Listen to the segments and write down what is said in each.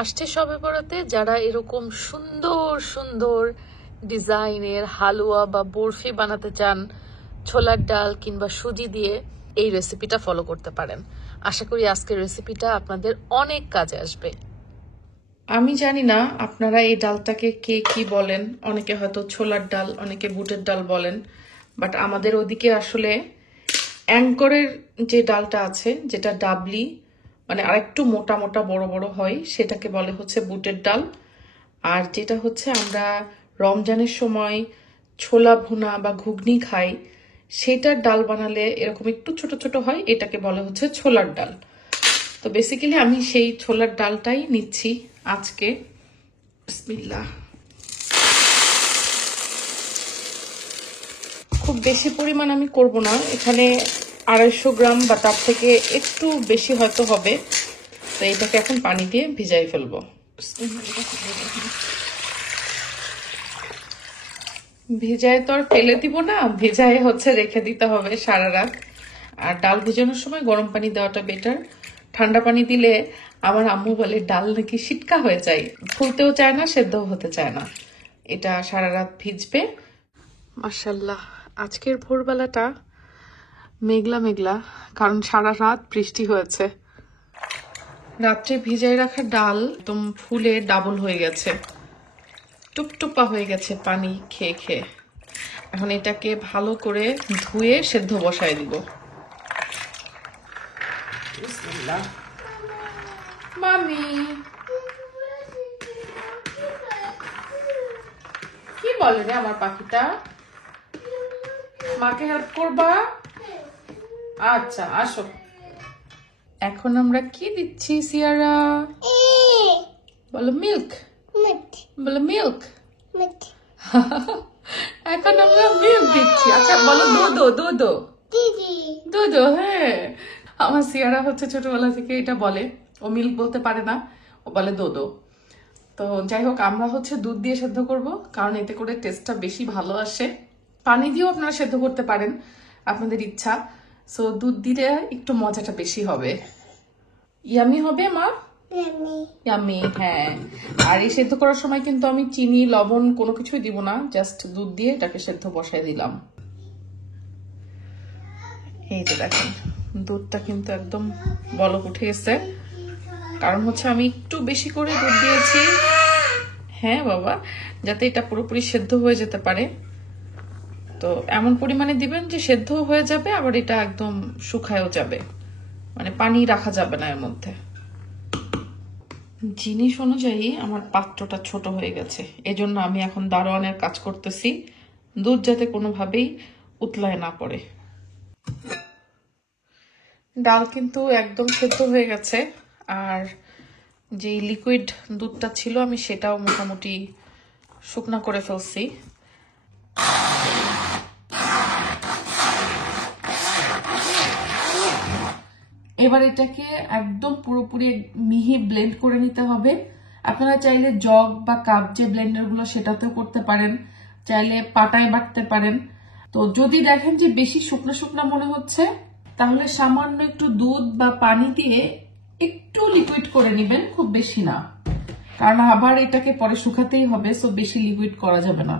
আসছে সবে বরাতে যারা এরকম সুন্দর সুন্দর ডিজাইনের হালুয়া বা বরফি বানাতে চান ছোলার ডাল কিংবা সুজি দিয়ে এই রেসিপিটা ফলো করতে পারেন। আশা করি আজকের রেসিপিটা আপনাদের অনেক কাজে আসবে। আমি জানি না আপনারা এই ডালটাকে কে কি বলেন, অনেকে হয়তো ছোলার ডাল, অনেকে বুটের ডাল বলেন, বাট আমাদের ওদিকে আসলে অ্যাঙ্করের যে ডালটা আছে, যেটা ডাবলি মানে আরেকটু মোটা মোটা বড় বড় হয়, সেটাকে বলে হচ্ছে বুটের ডাল। আর যেটা হচ্ছে আমরা রমজানের সময় ছোলা ভুনা বা ঘুগনি খাই, সেটার ডাল বানালে এরকম একটু ছোট ছোট হয়, এটাকে বলে হচ্ছে ছোলার ডাল। তো বেসিক্যালি আমি সেই ছোলার ডালটাই নিচ্ছি আজকে। বিসমিল্লাহ। খুব বেশি পরিমাণ আমি করব না, এখানে 250 গ্রাম বা তার থেকে একটু বেশি হয়তো হবে। তো এটাকে এখন পানি দিয়ে ভিজাই ফেলবো। ভিজায় তো আর ফেলে দিব না, ভিজায় হচ্ছে রেখে দিতে হবে সারা রাত। আর ডাল ভিজানোর সময় গরম পানি দেওয়াটা বেটার। ঠান্ডা পানি দিলে আমার আম্মু বলে ডাল নাকি সিটকা হয়ে যায়, ফুলতেও চায় না, সেদ্ধও হতে চায় না। এটা সারা রাত ভিজবে। মাশাআল্লাহ, আজকের ভোরবেলাটা মেঘলা মেঘলা, কারণ সারা রাত বৃষ্টি হয়েছে। রাত্রে ভিজাই রাখা ডাল একদম ফুলে ডাবল হয়ে গেছে, টুপটুপা হয়ে গেছে পানি খেয়ে খেয়ে। এখন এটাকে ভালো করে ধুয়ে সেদ্ধ বসায় দিব। মামি কি বলে রে আমার পাখিটা? মাকে হেল্প করবা? আচ্ছা আসো। এখন আমরা কি দিচ্ছি সিয়ারা? বলো মিল্ক। বলো মিল্ক। এখন আমরা মিল্ক দিচ্ছি। আচ্ছা বলো দুধো দুধো দুধো। হ্যাঁ, আমার সিয়ারা হচ্ছে ছোটবেলা থেকে এটা বলে, ও মিল্ক বলতে পারে না, ও বলে দোদো। তো যাই হোক, আমরা হচ্ছে দুধ দিয়ে সেদ্ধ করব, কারণ এতে করে টেস্টটা বেশি ভালো আসে। পানি দিয়েও আপনারা সেদ্ধ করতে পারেন, আপনাদের ইচ্ছা। সো দুধ দিলে একটু মজাটা বেশি হবে। ইয়ামি হবে মা? ইয়ামি, হ্যাঁ। আর এই সেদ্ধ করার সময় কিন্তু আমি চিনি লবণ কোনো কিছুই দিব না, জাস্ট দুধ দিয়ে এটাকে সেদ্ধ বসায় দিলাম। এই যে দেখেন, দুধটা কিন্তু একদম বলক উঠে গেছে, কারণ হচ্ছে আমি একটু বেশি করে দুধ দিয়েছি। হ্যাঁ বাবা, যাতে এটা পুরোপুরি সেদ্ধ হয়ে যেতে পারে। তো এমন পরিমাণে দিবেন যে সেদ্ধ হয়ে যাবে, আবার এটা একদম শুকায়ও যাবে, মানে পানি রাখা যাবে না এর মধ্যে। জিনিস অনুযায়ী আমার পাত্রটা ছোট হয়ে গেছে, এজন্য আমি এখন দারোয়ানের কাজ করতেছি, দুধ যাতে কোনোভাবেই উতলায় না পড়ে। ডাল কিন্তু একদম সেদ্ধ হয়ে গেছে, আর যেই লিকুইড দুধটা ছিল আমি সেটাও মোটামুটি শুকনা করে ফেলছি। এবার এটাকে একদম পুরোপুরি মিহি ব্লেন্ড করে নিতে হবে। আপনারা চাইলে জগ বা কাপ যে ব্লেন্ডার গুলো সেটাতেও করতে পারেন, চাইলে পাটায় বাটতে পারেন। তো যদি দেখেন যে বেশি শুকনো শুকনো মনে হচ্ছে, তাহলে সামান্য একটু দুধ বা পানি দিয়ে একটু লিকুইড করে নেবেন, খুব বেশি না, কারণ আবার এটাকে পরে শুকাতেই হবে, সো বেশি লিকুইড করা যাবে না।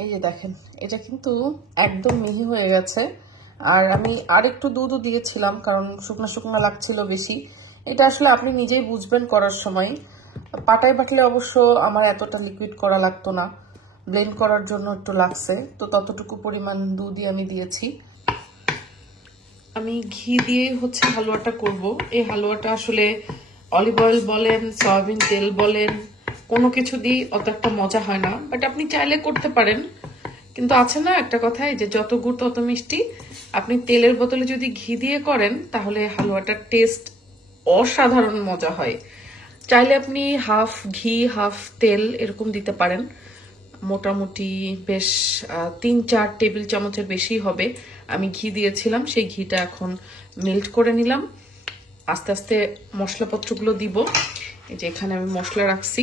এই যে দেখেন, এটা কিন্তু একদম মিহি হয়ে গেছে। আর আমি আর একটু দুধও দিয়েছিলাম, কারণ শুকনো শুকনো লাগছিল বেশি। এটা আসলে আপনি নিজেই বুঝবেন করার সময়। পাটায় বাটলে অবশ্য আমার এতটা লিকুইড করা লাগতো না, ব্লেন্ড করার জন্য একটু লাগছে, তো ততটুকু পরিমাণ দুধই আমি দিয়েছি। আমি ঘি দিয়ে হচ্ছে হালুয়াটা করব। এই হালুয়াটা আসলে অলিভ অয়েল বলেন, সয়াবিন তেল বলেন, কোনো কিছু দিয়ে অত একটা মজা হয় না, বাট আপনি চাইলে করতে পারেন। কিন্তু আছে না একটা কথাই যে যত গুড় তত মিষ্টি, আপনি তেলের বদলে যদি ঘি দিয়ে করেন তাহলে হালুয়াটার টেস্ট অসাধারণ মজা হয়। চাইলে আপনি হাফ ঘি হাফ তেল এরকম দিতে পারেন, মোটামুটি বেশ 3-4 টেবিল চামচের বেশি হবে। আমি ঘি দিয়েছিলাম, সেই ঘিটা এখন মেল্ট করে নিলাম। আস্তে আস্তে মশলাপত্রগুলো দিব। এই যে এখানে আমি মশলা রাখছি,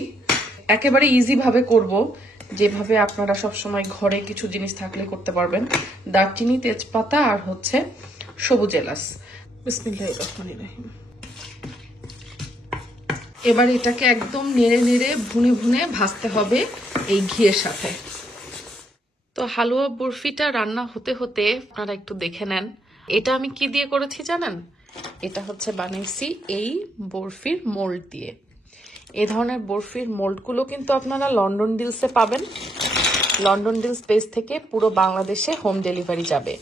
একেবারে ইজি ভাবে করব, যেভাবে আপনারা সব সময় ঘরে কিছু জিনিস থাকলে করতে পারবেন। দারচিনি, তেজপাতা আর হচ্ছে সবুজ এলাচ। বিসমিল্লাহির রহমানির রহিম। এবার এটাকে একদম নেড়ে নেড়ে ভুনে ভুনে ভাজতে হবে এই ঘিয়ের সাথে। তো হালুয়া বরফিটা রান্না হতে হতে আপনারা একটু দেখে নেন এটা আমি কি দিয়ে করেছি জানেন? এটা হচ্ছে বানাইছি এই বরফির মোল্ড দিয়ে। এই ধরনের বরফির মোল্ডগুলো কিন্তু আপনারা লন্ডন ডিলসে পাবেন। লন্ডন ডিলস পেজ থেকে পুরো বাংলাদেশে হোম ডেলিভারি যাবে,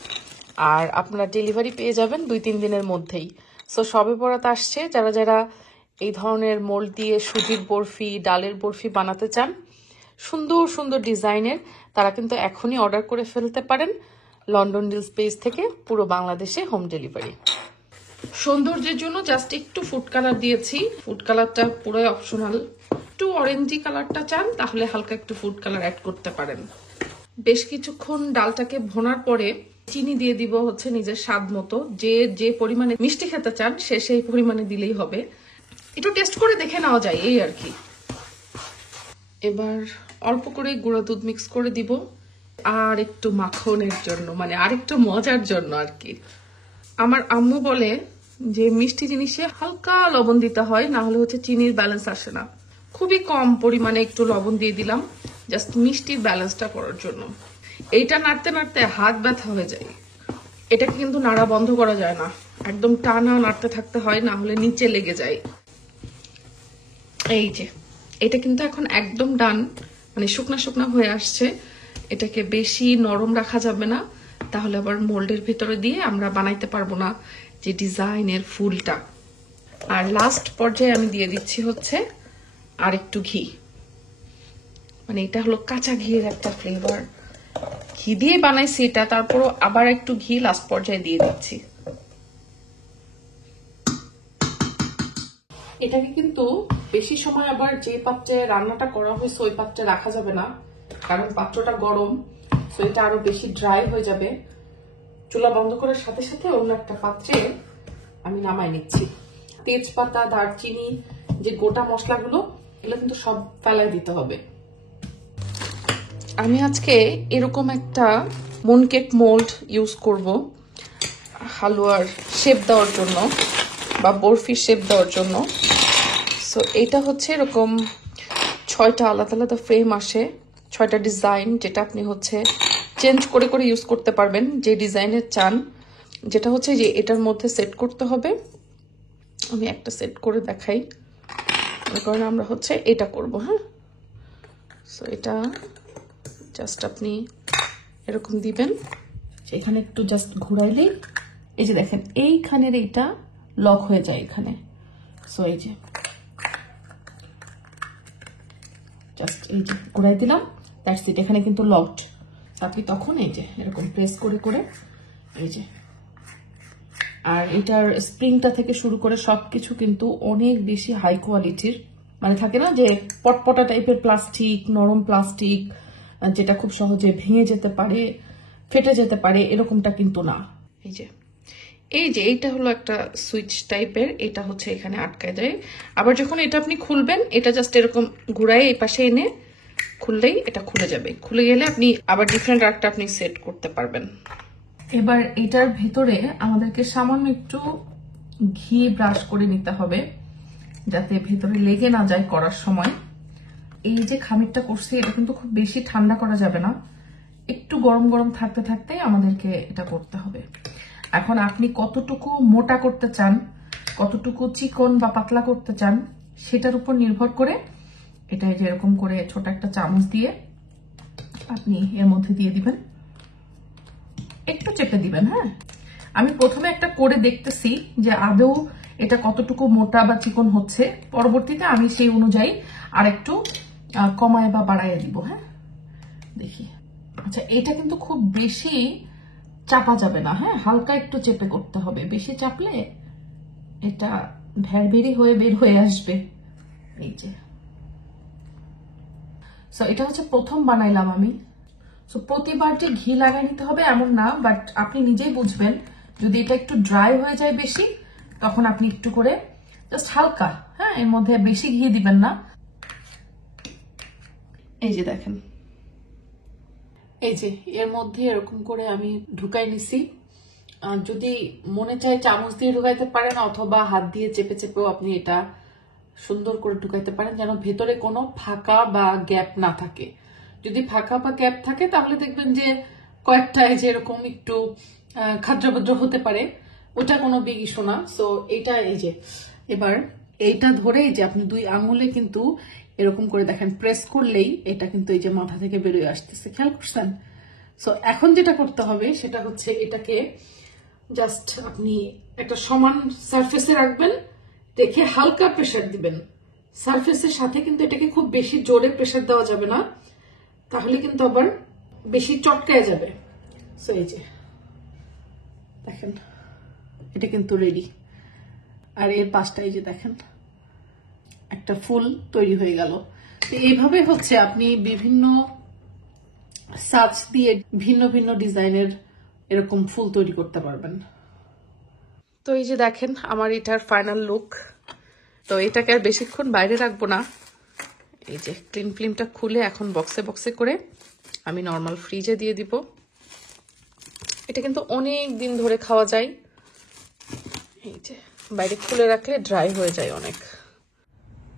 আর আপনারা ডেলিভারি পেয়ে যাবেন 2-3 দিনের মধ্যেই। সো সবে বরাত আসছে, যারা যারা এই ধরনের মোল্ড দিয়ে সুজির বরফি, ডালের বরফি বানাতে চান সুন্দর সুন্দর ডিজাইনের, তারা কিন্তু এখনই অর্ডার করে ফেলতে পারেন লন্ডন ডিলস পেজ থেকে পুরো বাংলাদেশে হোম ডেলিভারি। সৌন্দর্যের জন্য জাস্ট একটু ফুড কালার দিয়েছি। ফুড কালারটা পুরোই অপশনাল। একটু অরেঞ্জি কালারটা চান তাহলে হালকা একটু ফুড কালার অ্যাড করতে পারেন। বেশ কিছুক্ষণ ডালটাকে ভোনার পরে চিনি দিয়ে দিব হচ্ছে নিজের স্বাদ মতো। যে পরিমাণে মিষ্টি খেতে চান সে সেই পরিমাণে দিলেই হবে। একটু টেস্ট করে দেখে নেওয়া যায় এই আর কি। এবার অল্প করে গুঁড়া দুধ মিক্স করে দিব, আর একটু মাখনের জন্য, মানে আর একটু মজার জন্য আর কি। আমার আম্মু বলে যে মিষ্টি জিনিসে হালকা লবণ দিতে হয়, না হলে হচ্ছে চিনির ব্যালেন্স আসে না। খুবই কম পরিমাণে একটু লবণ দিয়ে দিলাম জাস্ট মিষ্টির ব্যালেন্সটা করার জন্য। এইটা নাড়তে নাড়তে হাত ব্যথা হয়ে যায়। এটাকে কিন্তু নাড়া বন্ধ করা যায় না, একদম টানা নাড়তে থাকতে হয়, না হলে নিচে লেগে যায়। এই যে এটা কিন্তু এখন একদম ডান, মানে শুকনা শুকনা হয়ে আসছে। এটাকে বেশি নরম রাখা যাবে না, তাহলে আবার মোল্ডের ভিতরে দিয়ে আমরা বানাইতে পারবো না যে ডিজাইনের ফুলটা। আর লাস্ট পর্যায়ে আমি দিয়ে দিচ্ছি হচ্ছে আর একটু ঘি, মানে এটা হলো কাঁচা ঘিয়ের একটা ফ্লেভার। ঘি দিয়ে বানাইছি এটা, তারপরও আবার একটু ঘি লাস্ট পর্যায়ে দিয়ে দিচ্ছি। এটাকে কিন্তু বেশি সময় আবার যে পাত্রে রান্নাটা করা হয়েছে ওই পাত্রে রাখা যাবে না, কারণ পাত্রটা গরম, তো এটা আরো বেশি ড্রাই হয়ে যাবে। চুলা বন্ধ করার সাথে সাথে অন্য একটা পাত্রে আমি নামাই নিচ্ছি। তেজপাতা, দারচিনি, যে গোটা মশলাগুলো, এগুলো কিন্তু সব ফেলাই দিতে হবে। আমি আজকে এরকম একটা মুনকেক মোল্ড ইউজ করব হালুয়ার শেপ দেওয়ার জন্য বা বরফির শেপ দেওয়ার জন্য। সো এটা হচ্ছে এরকম 6টা আলাদা আলাদা ফ্রেম আসে, 6টা ডিজাইন, যেটা আপনি হচ্ছে চেঞ্জ করে করে ইউজ করতে পারবেন যে ডিজাইনের চান। যেটা হচ্ছে যে এটার মধ্যে সেট করতে হবে। আমি একটা সেট করে দেখাই, কারণ আমরা হচ্ছে এটা করব। হ্যাঁ, সো এটা জাস্ট আপনি এরকম দিবেন, এখানে একটু জাস্ট ঘুরাইলেই এই যে দেখেন এইখানের এইটা লক হয়ে যায় এখানে। সো এই যে জাস্ট এই যে ঘুরাই দিলাম, দ্যাটস ইট। এখানে কিন্তু লকড। আপনি তখন এই যে এরকম প্রেস করে করে এই যে, আর এটার স্প্রিংটা থেকে শুরু করে সবকিছু কিন্তু অনেক বেশি হাই কোয়ালিটির। মানে থাকে না যে পটপটা টাইপের প্লাস্টিক, নরম প্লাস্টিক, যেটা খুব সহজে ভেঙে যেতে পারে, ফেটে যেতে পারে, এরকমটা কিন্তু না। এই যে এইটা হলো একটা সুইচ টাইপের, এটা হচ্ছে এখানে আটকায় যায়। আবার যখন এটা আপনি খুলবেন, এটা জাস্ট এরকম ঘুরাই এই পাশে এনে খুললেই এটা খুলে যাবে। খুলে গেলে আপনি আবার ডিফারেন্ট আরেকটা আপনি সেট করতে পারবেন। এবার এটার ভেতরে আমাদেরকে সামান্য একটু ঘি ব্রাশ করে নিতে হবে, যাতে ভেতরে লেগে না যায় করার সময়। এই যে খামিরটা করছি, এটা কিন্তু খুব বেশি ঠান্ডা করা যাবে না, একটু গরম গরম থাকতে থাকতেই আমাদেরকে এটা করতে হবে। এখন আপনি কতটুকু মোটা করতে চান, কতটুকু চিকন বা পাতলা করতে চান, সেটার উপর নির্ভর করে এটা যেরকম করে ছোট একটা চামচ দিয়ে আপনি এর মধ্যে দিয়ে দিবেন, একটু চেপে দিবেন। হ্যাঁ, আমি প্রথমে একটা করে দেখতেছি যে আদৌ এটা কতটুকু মোটা বা চিকন হচ্ছে, পরবর্তীতে আমি সেই অনুযায়ী আর একটু কমায় বা বাড়াইয়া দিব। হ্যাঁ, দেখি। আচ্ছা, এটা কিন্তু খুব বেশি চাপা যাবে না। হ্যাঁ, হালকা একটু চেপে করতে হবে, বেশি চাপলে এটা ঢেরবেরি হয়ে বের হয়ে আসবে। এই যে, সো এটা হচ্ছে প্রথম বানাইলাম আমি। সো প্রতিবার যে ঘি লাগাই নিতে হবে এমন না, বাট আপনি নিজেই বুঝবেন যদি এটা একটু ড্রাই হয়ে যায় বেশি, তখন আপনি একটু করে জাস্ট হালকা, হ্যাঁ, এর মধ্যে বেশি ঘি দিবেন না। এই যে দেখেন, এই যে এর মধ্যে এরকম করে আমি ঢুকাই নিছি। যদি মনে চায় চামচ দিয়ে ঢুকাইতে পারেন, অথবা হাত দিয়ে চেপে চেপেও আপনি এটা সুন্দর করে ঢুকাইতে পারেন, যেন ভেতরে কোনো ফাঁকা বা গ্যাপ না থাকে। যদি ফাঁকা বা গ্যাপ থাকে তাহলে দেখবেন যে কয়েকটায় যে এরকম একটু খাদ্রাভদ্র হতে পারে, ওটা কোনো বিগ ইস্যু না। সো এইটা এই যে এবার এইটা ধরে যে আপনি 2 আঙুলে কিন্তু এরকম করে দেখেন প্রেস করলেই এটা কিন্তু এই যে মাথা থেকে বেরিয়ে আসতেছে, খেয়াল করছেন? সো এখন যেটা করতে হবে সেটা হচ্ছে এটাকে জাস্ট আপনি একটা সমান সারফেসে রাখবেন, রেখে হালকা প্রেসার দিবেন সারফেসের সাথে, কিন্তু এটাকে খুব বেশি জোরে প্রেসার দেওয়া যাবে না, তাহলে কিন্তু আবার বেশি চটকায় যাবে। সো এই যে দেখেন এটা কিন্তু রেডি। আর এর পাশটাই যে দেখেন একটা ফুল তৈরি হয়ে গেল। তো এইভাবে হচ্ছে আপনি বিভিন্ন সাজ দিয়ে ভিন্ন ভিন্ন ডিজাইনের এরকম ফুল তৈরি করতে পারবেন। তো এই যে দেখেন আমার এটার ফাইনাল লুক। তো এটাকে আর বেশিক্ষণ বাইরে রাখবো না, এই যে ক্লিন ফিল্মটা খুলে এখন বক্সে বক্সে করে আমি নর্মাল ফ্রিজে দিয়ে দিব। এটা কিন্তু অনেক দিন ধরে খাওয়া যায়, এই যে বাইরে খুলে রাখলে ড্রাই হয়ে যায় অনেক।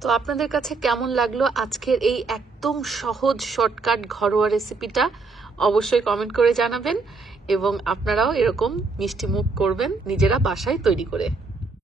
তো আপনাদের কাছে কেমন লাগলো আজকের এই একদম সহজ শর্টকাট ঘরোয়া রেসিপিটা অবশ্যই কমেন্ট করে জানাবেন, এবং আপনারাও এরকম মিষ্টি মুখ করবেন নিজেরা বাসায় তৈরি করে।